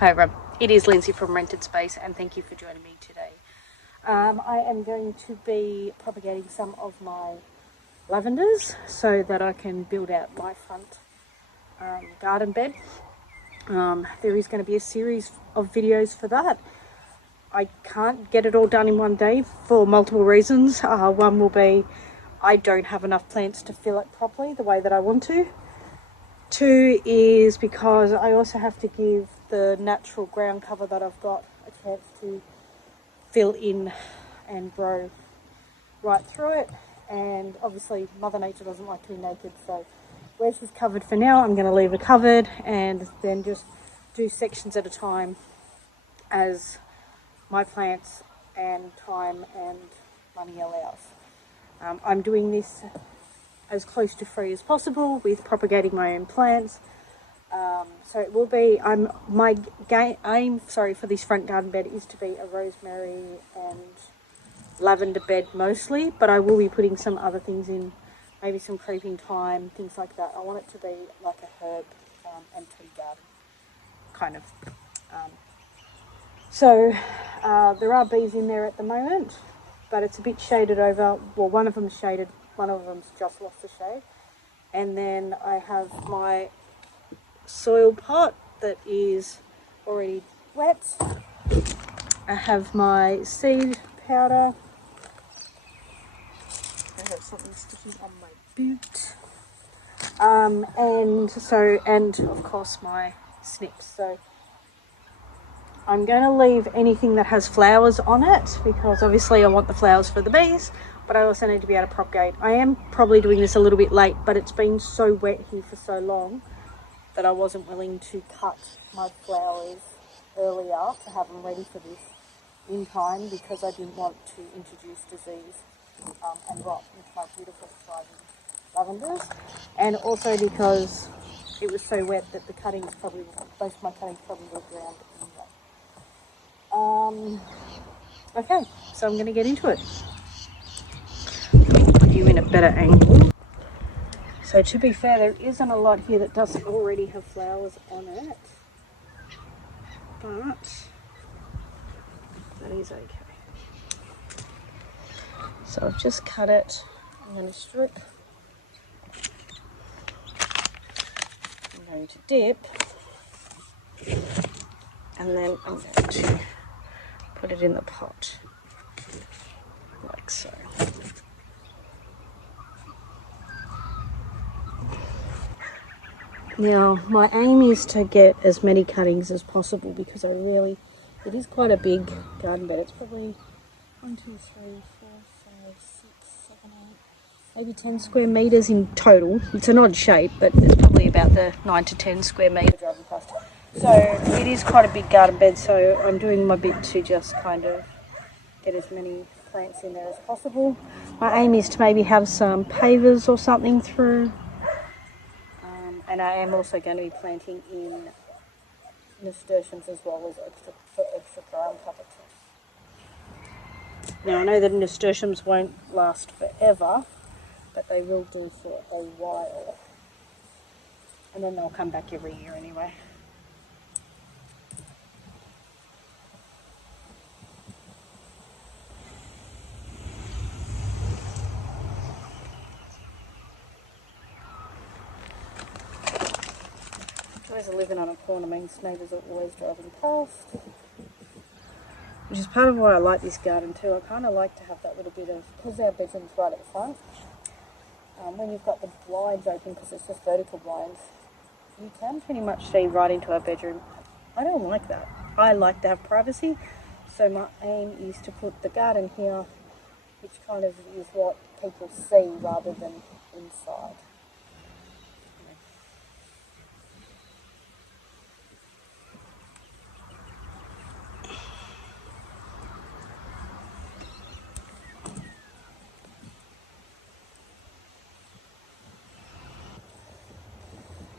Hi everyone, it is Lindsay from Rented Space and thank you for joining me today. I am going to be propagating some of my lavenders so that I can build out my front garden bed. There is going to be a series of videos for that. I can't get it all done in one day for multiple reasons. One will be I don't have enough plants to fill it properly the way that I want to. Two is because I also have to give the natural ground cover that I've got a chance to fill in and grow right through it. And obviously Mother Nature doesn't like to be naked, so where she's covered for now, I'm going to leave her covered and then just do sections at a time as my plants and time and money allows. I'm doing this as close to free as possible with propagating my own plants. So it will be, my aim for this front garden bed is to be a rosemary and lavender bed mostly, but I will be putting some other things in, maybe some creeping thyme, things like that. I want it to be like a herb and tea garden kind of. There are bees in there at the moment, but it's a bit shaded over. Well, one of them's shaded, one of them's just lost the shade. And then I have my soil pot that is already wet. I have my seed powder. I have something sticking on my boot. And of course my snips. So I'm going to leave anything that has flowers on it because obviously I want the flowers for the bees, but I also need to be able to propagate. I am probably doing this a little bit late, but it's been so wet here for so long that I wasn't willing to cut my flowers earlier to have them ready for this in time because I didn't want to introduce disease and rot into my beautiful thriving lavenders, and also because it was so wet that the cuttings probably, most of my cuttings probably were drowned anyway. Okay, so I'm going to get into it. Let me put you in a better angle. So to be fair, there isn't a lot here that doesn't already have flowers on it, but that is okay. So I've just cut it. I'm going to strip. I'm going to dip, and then I'm going to put it in the pot, like so. Now, my aim is to get as many cuttings as possible because it is quite a big garden bed. It's probably 1, 2, 3, 4, 5, 6, 7, 8, maybe 10 square metres in total. It's an odd shape, but it's probably about the 9 to 10 square metre driving past. So it is quite a big garden bed, so I'm doing my bit to just kind of get as many plants in there as possible. My aim is to maybe have some pavers or something through. And I am also going to be planting in nasturtiums as well as extra ground cover too. Now I know that nasturtiums won't last forever, but they will do for a while. And then they'll come back every year anyway. Guys are living on a corner means neighbours are always driving past, which is part of why I like this garden too. I kind of like to have that little bit of, because our bedroom's right at the front, when you've got the blinds open, because it's just vertical blinds, you can pretty much see right into our bedroom. I don't like that. I like to have privacy, so my aim is to put the garden here, which kind of is what people see rather than inside.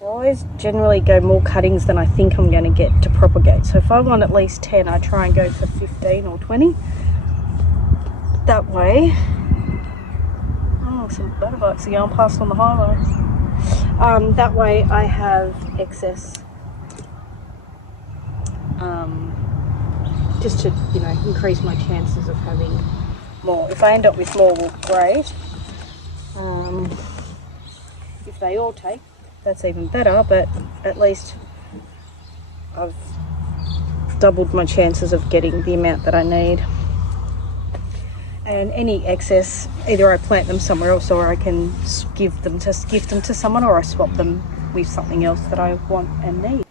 I always generally go more cuttings than I think I'm going to get to propagate. So if I want at least 10, I try and go for 15 or 20. That way, oh, some motorbikes are going past on the highway. That way I have excess just to, you know, increase my chances of having more. If I end up with more, well, great. If they all take, that's even better, but at least I've doubled my chances of getting the amount that I need. And any excess, either I plant them somewhere else, or I can gift them to someone, or I swap them with something else that I want and need.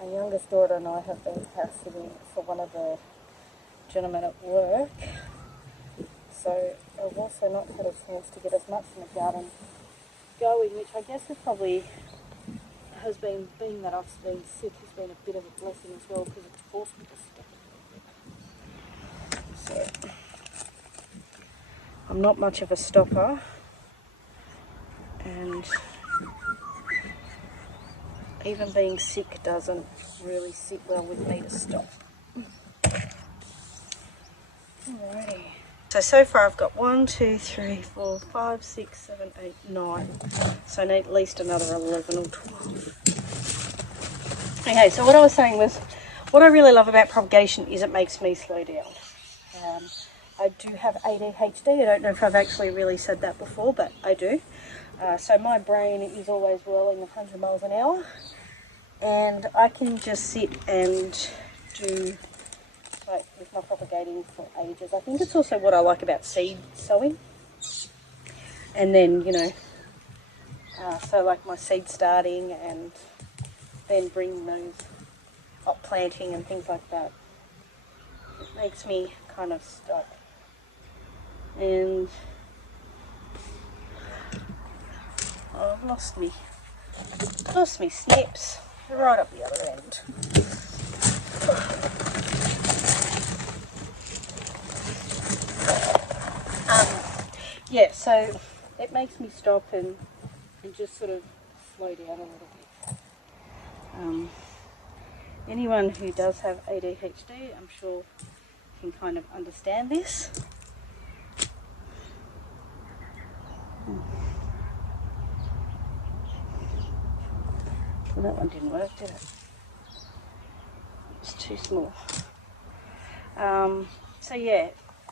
My youngest daughter and I have been house sitting for one of the gentlemen at work, so I've also not had a chance to get as much in the garden going, which I guess is probably being that I've been sick, has been a bit of a blessing as well, because it's forced me to stop. So I'm not much of a stopper, and even being sick doesn't really sit well with me to stop. Alrighty. So far I've got 1, 2, 3, 4, 5, 6, 7, 8, 9. So I need at least another 11 or 12. Okay, so what I was saying was, what I really love about propagation is it makes me slow down. I do have ADHD. I don't know if I've actually really said that before, but I do. So my brain is always whirling 100 miles an hour, and I can just sit and do like with my propagating for ages. I think it's also what I like about seed sowing. And then, you know, so like my seed starting and then bringing those up, planting and things like that. It makes me kind of stuck. And oh, I've lost me snips. They're right up the other end. Yeah, so it makes me stop and just sort of slow down a little bit. Anyone who does have ADHD, I'm sure, can kind of understand this. Well, that one didn't work, did it? It's too small. So yeah,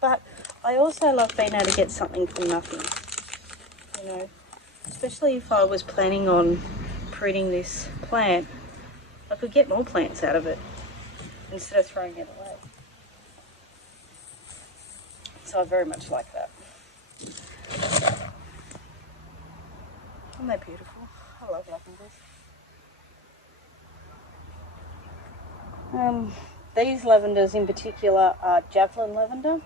but I also love being able to get something from nothing, you know, especially if I was planning on pruning this plant, I could get more plants out of it instead of throwing it away. So I very much like that. Aren't they beautiful? I love lavenders. These lavenders in particular are javelin lavender.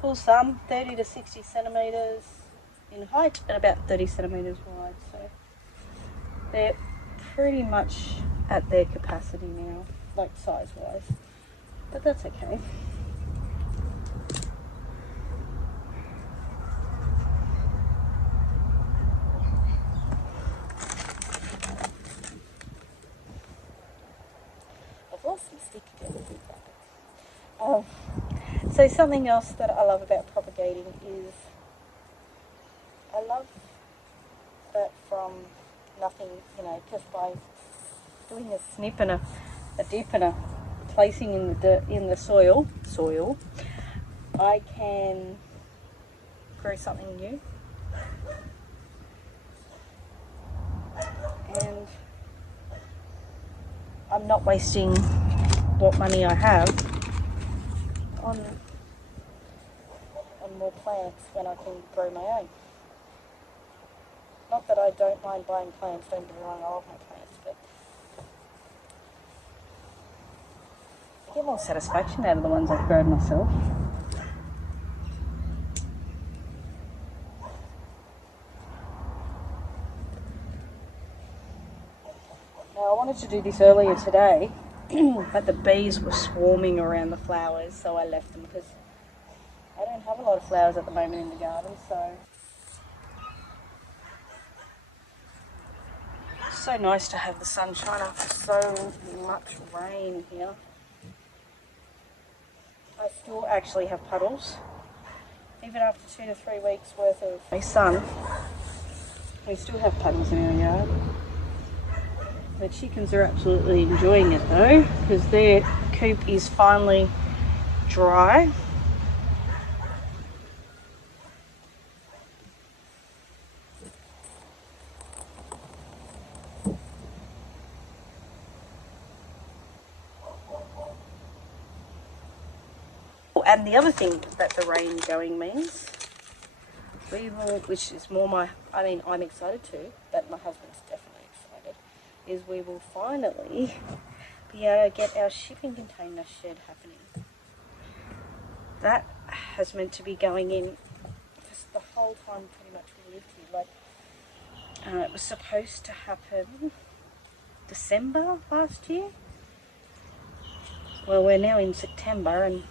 Full sum, 30 to 60 centimetres in height and about 30 centimetres wide. So they're pretty much at their capacity now, like size-wise, but that's okay. I've lost some stick again. So something else that I love about propagating is I love that from nothing, you know, just by doing a snip and a dip and a placing in the dirt, in the soil, I can grow something new. And I'm not wasting what money I have on more plants when I can grow my own. Not that I don't mind buying plants, don't get me wrong, I love my plants, but I get more satisfaction out of the ones I've grown myself. Now I wanted to do this earlier today, but the bees were swarming around the flowers, so I left them because I don't have a lot of flowers at the moment in the garden, so it's so nice to have the sunshine after so much rain here. I still actually have puddles, even after 2 to 3 weeks worth of sun. We still have puddles in our yard. The chickens are absolutely enjoying it though, because their coop is finally dry. And the other thing that the rain going means, we will, which is more I'm excited too, but my husband's definitely excited, is we will finally be able to get our shipping container shed happening. That has meant to be going in just the whole time pretty much we lived here. It was supposed to happen December last year. Well, we're now in September and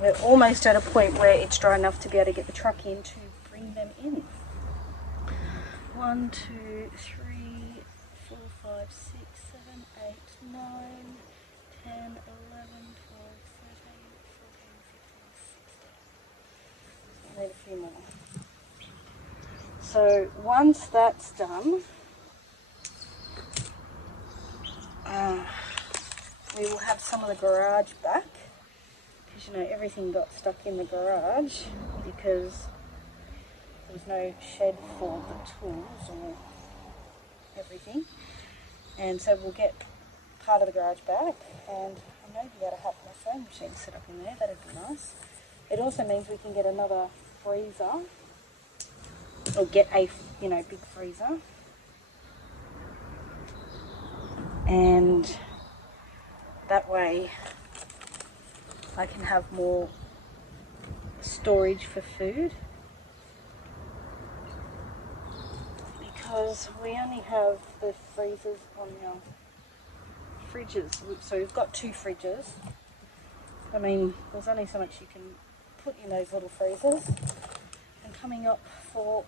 we're almost at a point where it's dry enough to be able to get the truck in to bring them in. 1, 2, 3, 4, 5, 6, 7, 8, 9, 10, 11, 12, 13, 14, 15, 16. I need a few more. So once that's done, we will have some of the garage back. You know, everything got stuck in the garage because there was no shed for the tools or everything, and so we'll get part of the garage back, and I may be able to have my sewing machine set up in there. That'd be nice. It also means we can get another freezer, or get a big freezer, and that way I can have more storage for food, because we only have the freezers on our fridges. So we've got 2 fridges. I mean, there's only so much you can put in those little freezers. And coming up for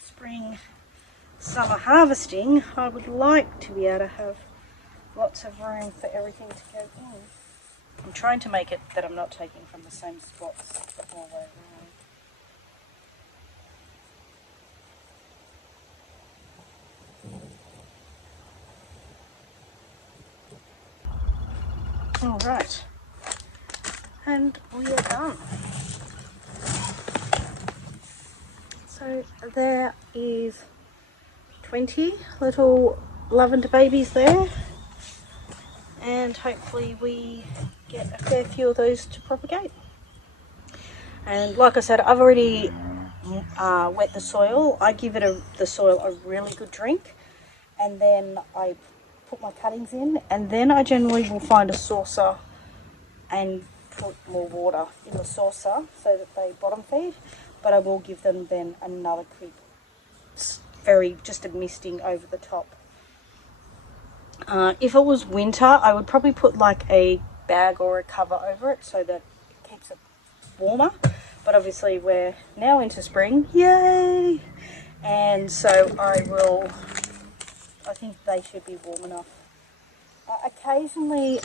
spring, summer harvesting, I would like to be able to have lots of room for everything to go in. I'm trying to make it that I'm not taking from the same spots the whole way around. Alright, and we are done. So there is 20 little lavender babies there, and hopefully we get a fair few of those to propagate. And like I said, I've already wet the soil. I give the soil a really good drink, and then I put my cuttings in, and then I generally will find a saucer and put more water in the saucer so that they bottom feed, but I will give them then another quick, just a misting over the top. If it was winter, I would probably put like a bag or a cover over it so that it keeps it warmer, but obviously we're now into spring, yay! And so I think they should be warm enough. Occasionally, it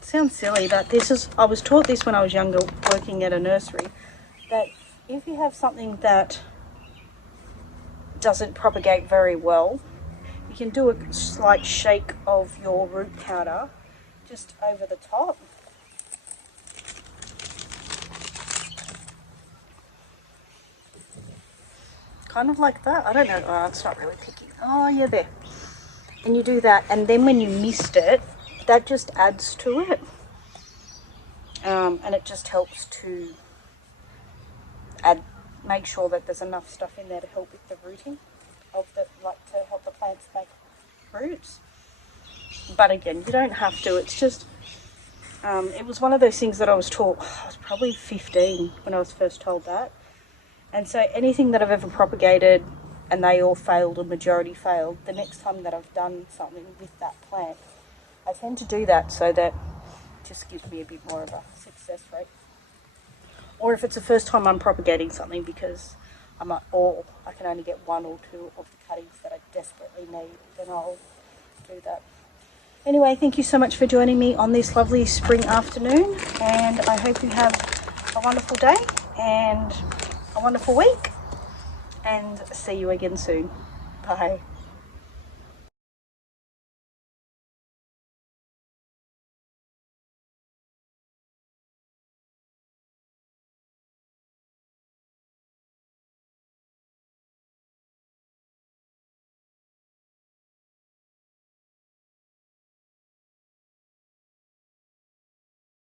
sounds silly, but I was taught this when I was younger working at a nursery, that if you have something that doesn't propagate very well, you can do a slight shake of your root powder just over the top. Kind of like that. I don't know. Oh, it's not really picky. Oh, yeah, there. And you do that, and then when you mist it, that just adds to it. And it just helps to make sure that there's enough stuff in there to help with the rooting to help the plants make roots. But again, you don't have to. It's just, it was one of those things that I was taught. I was probably 15 when I was first told that. And so anything that I've ever propagated and they all failed or majority failed, the next time that I've done something with that plant, I tend to do that so that it just gives me a bit more of a success rate. Or if it's the first time I'm propagating something because I can only get 1 or 2 of the cuttings that I desperately need, then I'll do that. Anyway, thank you so much for joining me on this lovely spring afternoon, and I hope you have a wonderful day and a wonderful week, and see you again soon. Bye.